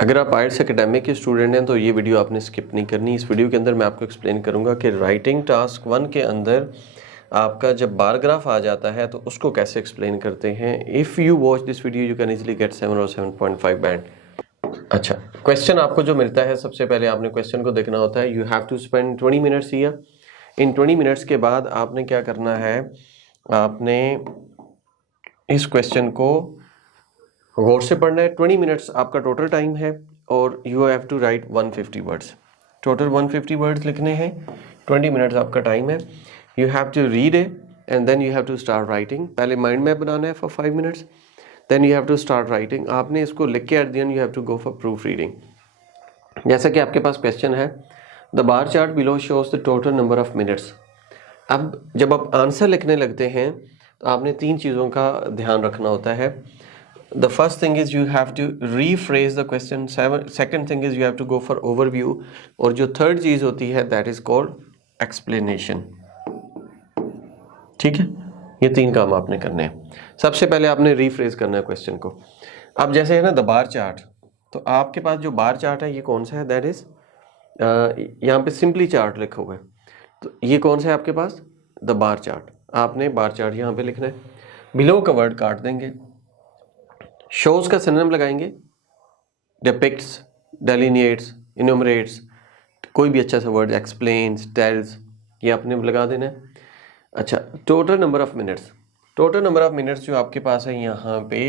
अगर आप आइल्स एकेडमिक के स्टूडेंट हैं तो ये वीडियो आपने स्किप नहीं करनी। इस वीडियो के अंदर मैं आपको एक्सप्लेन करूंगा कि राइटिंग टास्क 1 के अंदर आपका जब बार ग्राफ आ जाता है तो उसको कैसे एक्सप्लेन करते हैं। If you watch this video you can easily get 7 और 7.5 बैंड। अच्छा, क्वेश्चन आपको जो मिलता है सबसे पहले आपने क्वेश्चन को देखना होता है। You have to spend 20 minutes here. इन 20 मिनट्स के बाद आपने क्या करना है, आपने इस क्वेश्चन को गौर से पढ़ना है। 20 मिनट्स आपका टोटल टाइम है और you have to write 150 words. Total 150 words लिखने हैं। 20 मिनट्स आपका टाइम है। You have to read it and then you have to start writing. पहले माइंड मैप बनाना है for 5 minutes, then you have to start writing. आपने इसको लिख के at the end you have to go for proof reading. जैसा कि आपके पास क्वेश्चन है, the bar chart below shows the total number of minutes. अब जब आप आंसर लिखने लगते हैं तो आपने 3 चीज़ों का ध्यान रखना होता है। The first thing is you have to rephrase the question. Second thing is you have to go for overview. और जो थर्ड चीज़ होती है that is called explanation. ठीक है, ये 3 काम आपने करने हैं। सबसे पहले आपने rephrase करना है क्वेश्चन को। अब जैसे है ना द बार चार्ट, तो आपके पास जो बार चार्ट है ये कौन सा है, दैट इज यहाँ पे सिंपली चार्ट लिखा हुआ है। तो ये कौन सा है आपके पास, द बार चार्ट। आपने बार चार्ट यहाँ पे लिखना है। बिलो का वर्ड काट देंगे, शोज का सिनोनिम लगाएंगे, डिपिक्ट्स, डेलिनिएट्स, इन्यूमरेट्स, कोई भी अच्छा सा वर्ड, एक्सप्लेन्स, टेल्स, ये आपने लगा देना है। अच्छा, total number of minutes. Total number of minutes जो आपके पास है यहाँ पे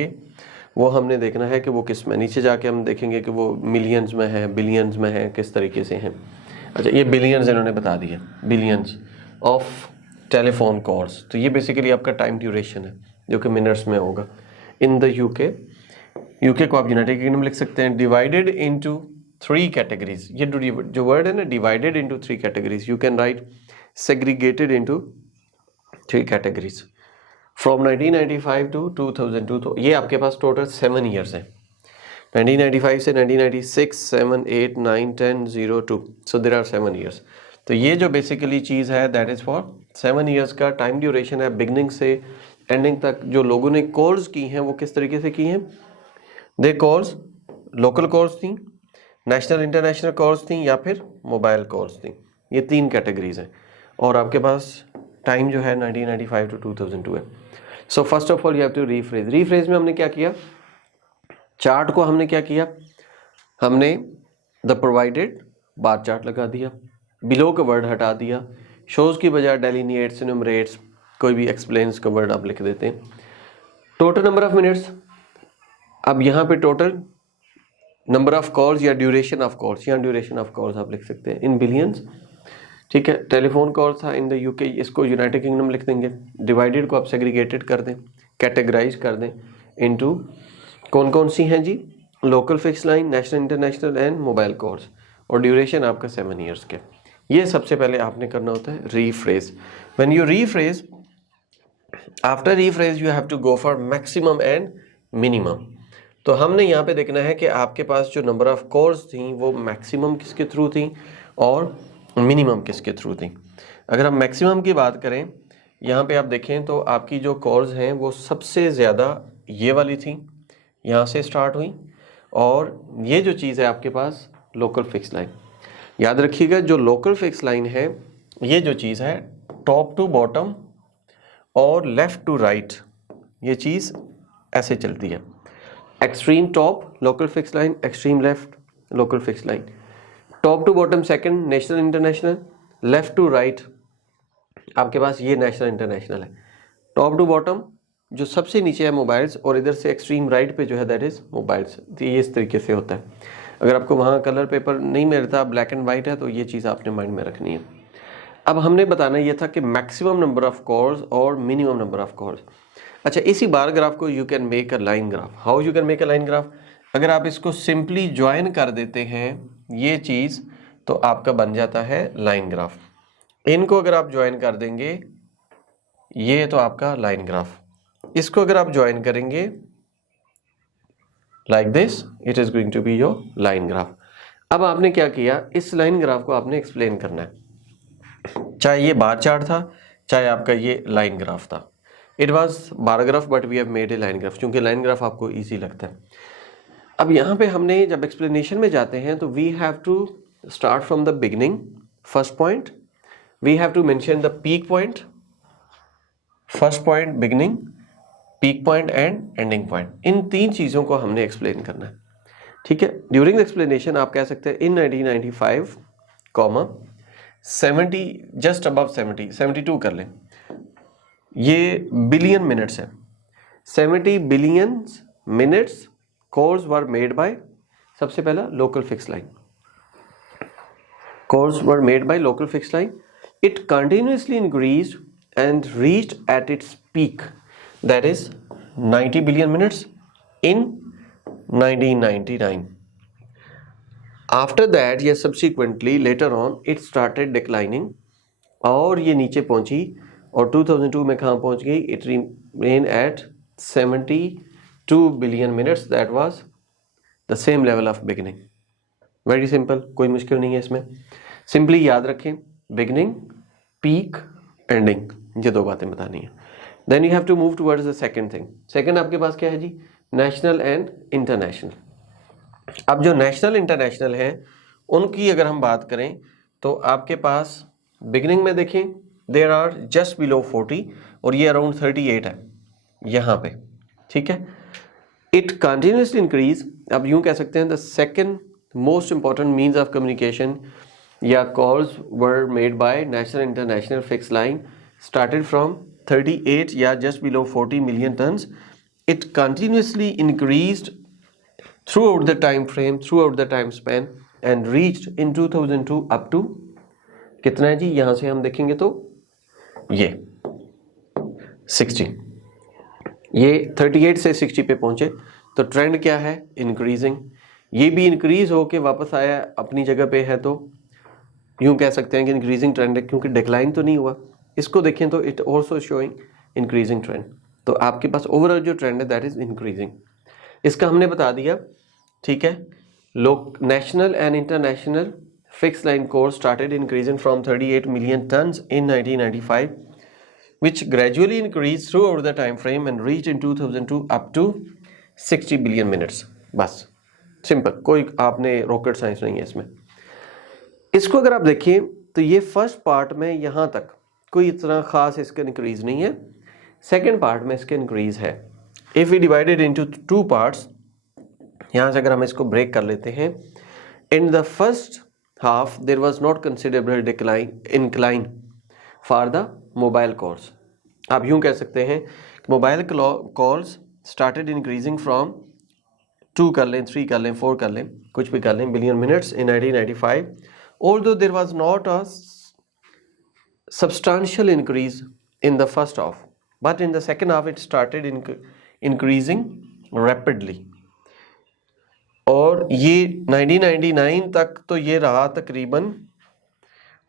वो हमने देखना है कि वो किस में। नीचे जाके हम देखेंगे कि वो मिलियंस में है, बिलियंस में है, किस तरीके से हैं। अच्छा, ये बिलियंस इन्होंने बता दिया, बिलियंस ऑफ टेलीफोन कॉल्स। तो ये बेसिकली आपका टाइम ड्यूरेशन है जो कि मिनट्स में होगा। इन द यूके को आप यूनाइटेड किंगडम लिख सकते हैं। Divided into 3 categories. ये जो वर्ड है ना, divided into 3 categories, you can write segregated into 3 categories from 1995 to 2002। तो ये आपके पास टोटल 7 ईयर्स हैं। 1995 से 1996, 7, 8, 9, 10, 0, 2, सो देयर आर 7 ईयर्स। तो ये जो बेसिकली चीज़ है दैट इज़ फॉर 7 ईयर्स का टाइम ड्यूरेशन है। बिगनिंग से एंडिंग तक जो लोगों ने कॉल्स की हैं वो किस तरीके से की हैं। दे कॉल्स लोकल कॉल्स थी, नेशनल इंटरनेशनल कॉल्स थी, या फिर मोबाइल कॉल्स थी। ये 3 कैटेगरीज हैं और आपके पास टाइम जो है 1995 टू 2002 है। So first of all you have to rephrase. Rephrase में हमने क्या किया, चार्ट को हमने क्या किया, हमने द प्रोवाइडेड बार चार्ट लगा दिया, बिलो का वर्ड हटा दिया, शोज की बजाय डेलिनिएट्स, इन्यूमरेट्स, कोई भी एक्सप्लेन्स का वर्ड आप लिख देते हैं। टोटल नंबर ऑफ मिनट्स, अब यहाँ पे टोटल नंबर ऑफ कॉल्स या ड्यूरेशन ऑफ कॉल्स, यहाँ ड्यूरेशन ऑफ कॉल्स आप लिख सकते हैं इन बिलियंस। ठीक है, टेलीफोन कॉल था इन द यूके, इसको यूनाइटेड किंगडम लिख देंगे। डिवाइडेड को आप सेग्रीगेटेड कर दें, कैटेगराइज कर दें इनटू कौन कौन सी हैं जी, local fix line, national international and mobile calls, और ड्यूरेशन आपका 7 ईयर्स के। ये सबसे पहले आपने करना होता है rephrase. When you rephrase, after rephrase you have to go for maximum and minimum. तो हमने यहाँ पे देखना है कि आपके पास जो नंबर ऑफ कॉल्स थी वो मैक्सिमम किसके थ्रू थी और मिनिमम किसके थ्रू थी। अगर हम मैक्सिमम की बात करें, यहाँ पे आप देखें तो आपकी जो कॉल्स हैं वो सबसे ज़्यादा ये वाली थी, यहाँ से स्टार्ट हुई, और ये जो चीज़ है आपके पास लोकल फिक्स लाइन। याद रखिएगा जो लोकल फिक्स लाइन है, ये जो चीज़ है टॉप टू बॉटम और लेफ़्ट टू राइट, ये चीज़ ऐसे चलती है। Extreme top local fix line, extreme left local fix line, top to bottom second national international, left to right आपके पास ये नेशनल इंटरनेशनल है। टॉप टू बॉटम जो सबसे नीचे है मोबाइल्स, और इधर से एक्सट्रीम राइट पे जो है दैट इज़ मोबाइल्स। तो ये इस तरीके से होता है। अगर आपको वहाँ कलर पेपर नहीं मिलता, ब्लैक एंड वाइट है, तो ये चीज़ आपने माइंड में रखनी है। अब हमने बताना ये था कि मैक्सिमम नंबर ऑफ कॉल्स और मिनिमम नंबर ऑफ कॉल्स। अच्छा, इसी बार ग्राफ को you can make a line graph. How you can make a line graph, अगर आप इसको सिंपली ज्वाइन कर देते हैं ये चीज़, तो आपका बन जाता है लाइन ग्राफ। इनको अगर आप ज्वाइन कर देंगे, ये तो आपका लाइन ग्राफ। इसको अगर आप ज्वाइन करेंगे like this, it is going to be your line graph. अब आपने क्या किया, इस लाइन ग्राफ को आपने एक्सप्लेन करना है, चाहे ये बार चार्ट था, चाहे आपका ये लाइन ग्राफ था। It was bar graph but we have made a line graph, क्योंकि लाइन ग्राफ आपको ईजी लगता है। अब यहाँ पे हमने जब एक्सप्लेनेशन में जाते हैं तो we have to start from the beginning, first point, we have to mention the peak point, first point beginning, peak point and ending point. इन तीन चीज़ों को हमने एक्सप्लेन करना है, ठीक है। ड्यूरिंग द एक्सप्लेनेशन आप कह सकते हैं इन 1995 कॉमा 70 जस्ट अबव 70 72 कर लें, ये बिलियन मिनट्स है। 70 billion minutes calls were made bye, सबसे पहला local fix line, calls were made by local fix line. It continuously increased and reached at its peak, that is 90 billion minutes in 1999. After that, yes, subsequently later on it started declining और ये नीचे पहुंची और 2002 में कहाँ पहुंच गई? It remained at 72 billion minutes. That was the same level of beginning. Very simple, कोई मुश्किल नहीं है इसमें। Simply याद रखें beginning, peak, ending, ये दो बातें बतानी है। Then you have to move towards the second thing. Second आपके पास क्या है जी? National and international. अब जो नेशनल इंटरनेशनल है उनकी अगर हम बात करें तो आपके पास बिगिनिंग में देखें देयर आर जस्ट बिलो 40 और ये अराउंड 38 है यहाँ पे, ठीक है। इट कंटिन्यूसली इंक्रीज, अब यूं कह सकते हैं the second most important means of communication या calls were made by national international fix line started from 38 या just below 40 million tons. It continuously increased throughout the time frame, throughout the time span and reached in 2002 up to कितना है जी? यहाँ से हम देखेंगे तो ये 60, ये 38 से 60 पे पहुंचे। तो ट्रेंड क्या है? इंक्रीजिंग। ये भी इंक्रीज होके वापस आया अपनी जगह पे है, तो यूं कह सकते हैं कि इंक्रीजिंग ट्रेंड है, क्योंकि डिक्लाइन तो नहीं हुआ। इसको देखें तो it also showing increasing trend. तो आपके पास ओवरऑल जो ट्रेंड है दैट इज इंक्रीजिंग। इसका हमने बता दिया, ठीक है। National and international fix line course started increasing from 38 million turns in 1995 which gradually increased throughout the time frame and reached in 2002 up to 60 billion minutes. बस simple, कोई आपने रॉकेट साइंस नहीं है इसमें। इसको अगर आप देखें तो ये फर्स्ट पार्ट में यहाँ तक कोई इतना खास इसका इंक्रीज नहीं है, सेकेंड पार्ट में इसका इंक्रीज है। If we divided into two parts, यहाँ से अगर हम इसको ब्रेक कर लेते हैं, in the first half there was not considerable incline for the mobile calls. आप यूं कह सकते हैं mobile calls started increasing from 2 कर लें, 3 कर लें, 4 कर लें, कुछ भी कर लें, billion minutes in 1995, although there was not a substantial increase in the first half, but in the second half it started increasing rapidly. और ये 1999 तक तो ये रहा तकरीबन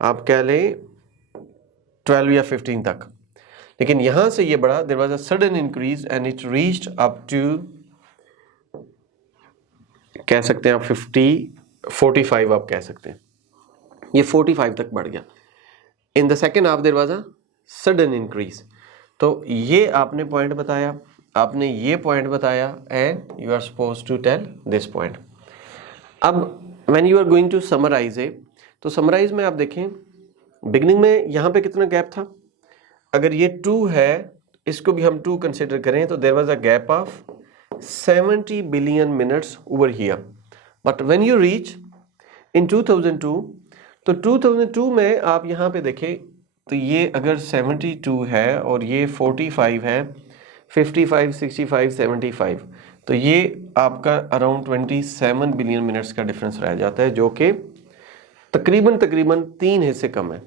आप कह लें 12 या 15 तक, लेकिन यहाँ से ये बढ़ा, there was a sudden increase and it reached up to कह सकते हैं आप 45 आप कह सकते हैं, ये 45 तक बढ़ गया। In the second half there was a sudden increase. तो ये आपने पॉइंट बताया, आपने ये पॉइंट बताया and you are suppose to tell this point. अब when you are going to summarise a, तो समराइज में आप देखें बिगनिंग में यहाँ पे कितना गैप था, अगर ये 2 है, इसको भी हम 2 कंसिडर करें तो there was a gap of 70 billion minutes over here. But when you reach in 2002, तो 2002 में आप यहाँ पे देखें तो ये अगर 72 है और ये 45 है, 55, 65, 75, तो ये आपका अराउंड 27 बिलियन मिनट्स का डिफरेंस रह जाता है, जो कि तकरीबन 3 हिस्से कम है।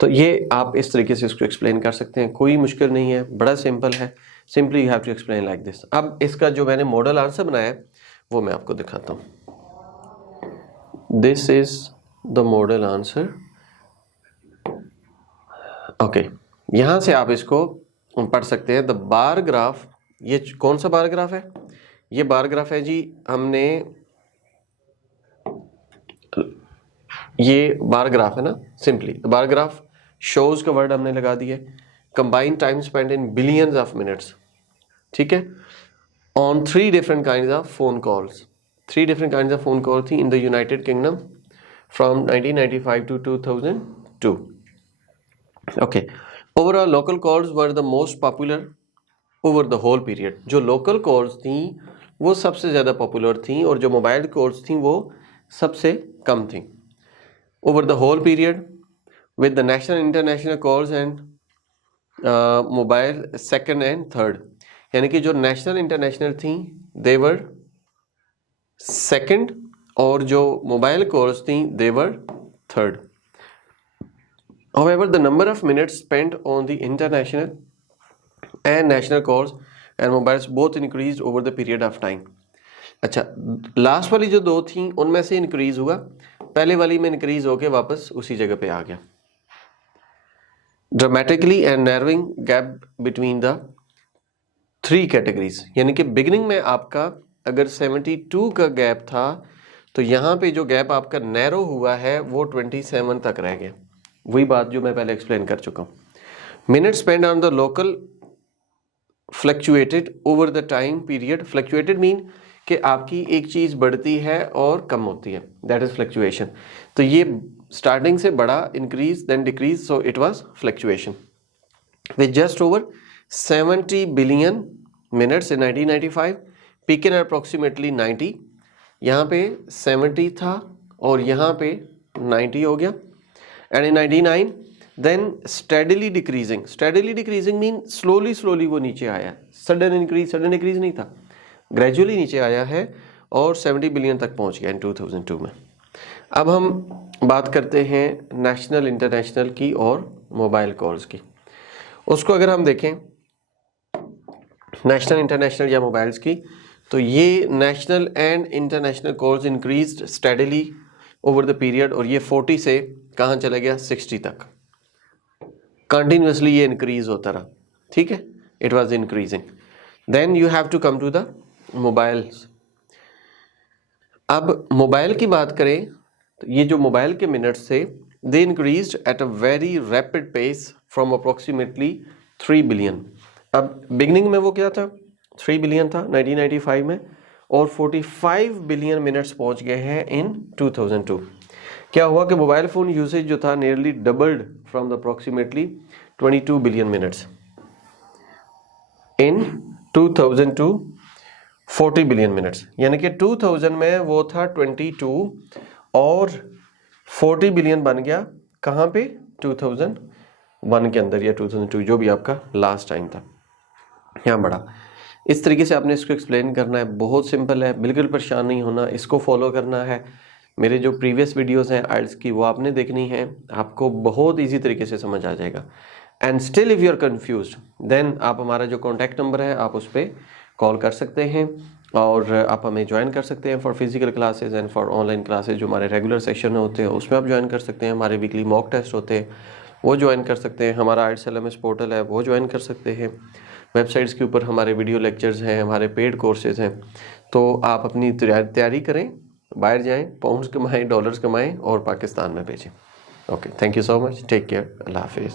तो ये आप इस तरीके से इसको एक्सप्लेन कर सकते हैं, कोई मुश्किल नहीं है, बड़ा सिंपल है। Simply you have to explain like this. अब इसका जो मैंने मॉडल आंसर बनाया है वो मैं आपको दिखाता हूँ। This is the model answer. Okay, यहाँ से आप इसको पढ़ सकते हैं। द बार ग्राफ, ये कौन सा बार ग्राफ है? ये बार ग्राफ है जी, हमने ये बार ग्राफ है ना, सिंपली बार ग्राफ शोज का वर्ड हमने लगा दिया, combined time spend in billions of minutes, ठीक है। on three different kinds of phone calls. Three different kinds of phone calls in the United Kingdom from 1995 to 2002. Okay. Overall, local calls were the most popular over the whole period. जो local calls थी वो सबसे ज़्यादा popular थी और जो mobile calls थी वो सबसे कम थी. Over the whole period, with the national international calls and mobile second and third, यानी कि जो नेशनल इंटरनेशनल थी दे वर सेकंड और जो मोबाइल कॉल्स थी दे वर third. However, the number of minutes spent on the international and national calls and mobiles both increased over the period of time. अच्छा, last वाली जो दो थी उनमें से इंक्रीज हुआ, पहले वाली में इंक्रीज होके वापस उसी जगह पे आ गया. Dramatically and narrowing gap between the three categories, यानी कि बिगिनिंग में आपका अगर 72 का गैप था तो यहाँ पे जो गैप आपका नैरो हुआ है वो 27 तक रह गया. वही बात जो मैं पहले एक्सप्लेन कर चुका हूँ. Minute spend on the local fluctuated over the time period. Fluctuated mean कि आपकी एक चीज़ बढ़ती है और कम होती है, दैट इज फ्लक्चुएशन. तो ये स्टार्टिंग से बड़ा increase then decrease, so it was fluctuation with just over 70 billion minutes in 1995, peak in approximately 90. यहाँ पे 70 था और यहाँ पे 90 हो गया. And in 99 then steadily decreasing mean slowly वो नीचे आया. सडन डिक्रीज नहीं था, ग्रेजुअली नीचे आया है और 70 बिलियन तक पहुंच गया इन 2002 में. अब हम बात करते हैं नेशनल इंटरनेशनल की और मोबाइल कॉल्स की. उसको अगर हम देखें नेशनल इंटरनेशनल या मोबाइल्स की, तो ये national and international calls increased steadily over the period और ये 40 से कहाँ चला गया 60 तक. कंटिन्यूसली ये इंक्रीज होता रहा. ठीक है, it was increasing. Then you have to come to the mobiles. अब मोबाइल की बात करें तो ये जो मोबाइल के मिनट्स थे they increased at a very rapid pace from approximately 3 billion. अब बिगनिंग में वो क्या था, 3 बिलियन था 1995 में और 45 बिलियन मिनट्स पहुंच गए हैं इन 2002. क्या हुआ कि मोबाइल फ़ोन यूसेज जो था nearly doubled from the approximately 22 billion minutes in 2002 40 billion minutes, यानी कि 2000 में वो था 22 और 40 बिलियन बन गया कहाँ पे 2001 के अंदर या 2002 जो भी आपका लास्ट टाइम था यहाँ बढ़ा. इस तरीके से आपने इसको एक्सप्लेन करना है. बहुत सिंपल है, बिल्कुल परेशान नहीं होना, इसको फॉलो करना है. मेरे जो प्रीवियस वीडियोस हैं आइल्स की वो आपने देखनी है, आपको बहुत इजी तरीके से समझ आ जाएगा. And still if you are confused then आप हमारा जो कॉन्टैक्ट नंबर है आप उस पर कॉल कर सकते हैं और आप हमें ज्वाइन कर सकते हैं for physical classes and for online classes. जो हमारे रेगुलर सेशन होते हैं उसमें आप ज्वाइन कर सकते हैं. हमारे वीकली मॉक टेस्ट होते हैं वो ज्वाइन कर सकते हैं. हमारा IELTS LMS पोर्टल है वो ज्वाइन कर सकते हैं. वेबसाइट्स के ऊपर हमारे वीडियो लेक्चर्स हैं, हमारे पेड कोर्सेज हैं. तो आप अपनी तैयारी करें, बाहर जाएं, पाउंड्स कमाएं, डॉलर्स कमाएं और पाकिस्तान में भेजें. Okay, thank you so much, take care, Allah हाफिज़.